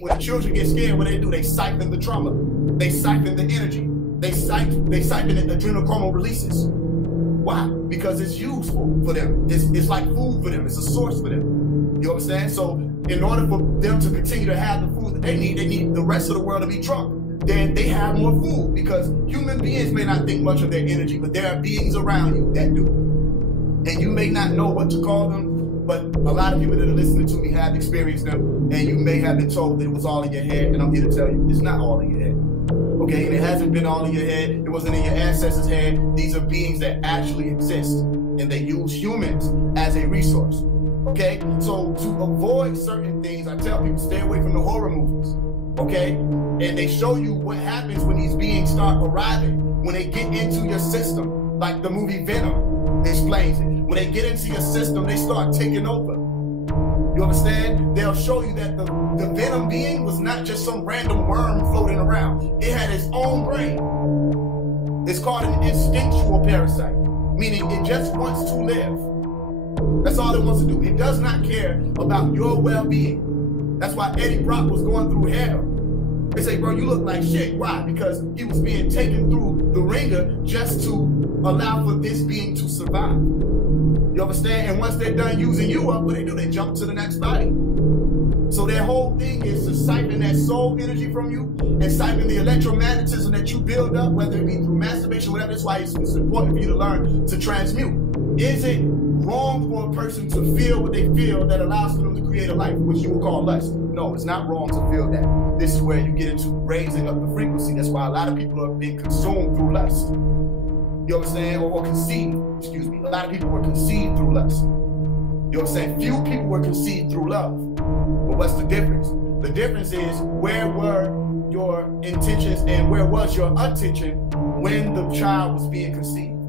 when the children get scared, what do? They siphon the trauma. They siphon the energy. They siphon the adrenochrome releases. Why? Because it's useful for them. It's like food for them. It's a source for them. You understand? So in order for them to continue to have the food that they need the rest of the world to be drunk. Then they have more food, because human beings may not think much of their energy, but there are beings around you that do. And you may not know what to call them, but a lot of people that are listening to me have experienced them, and you may have been told that it was all in your head, and I'm here to tell you, it's not all in your head. Okay, and it hasn't been all in your head, it wasn't in your ancestors' head. These are beings that actually exist, and they use humans as a resource. Okay, so to avoid certain things, I tell people stay away from the horror movies. Okay, and they show you what happens when these beings start arriving, when they get into your system, like the movie Venom explains it. When they get into your system, they start taking over. You understand? They'll show you that the Venom being was not just some random worm floating around. It had its own brain. It's called an instinctual parasite, meaning it just wants to live. That's all it wants to do. It does not care about your well-being. That's why Eddie Brock was going through hell. They say, bro, you look like shit. Why? Because he was being taken through the ringer just to allow for this being to survive. You understand? And once they're done using you up, what they do? They jump to the next body. So their whole thing is to siphon that soul energy from you and siphon the electromagnetism that you build up, whether it be through masturbation, whatever. That's why it's important for you to learn to transmute. Is it wrong for a person to feel what they feel that allows for them to create a life, which you would call lust? No, it's not wrong to feel that. This is where you get into raising up the frequency. That's why a lot of people are being consumed through lust. You understand? Or conceived, excuse me. A lot of people were conceived through lust. You know what I'm saying? Few people were conceived through love. But what's the difference? The difference is, where were your intentions and where was your attention when the child was being conceived?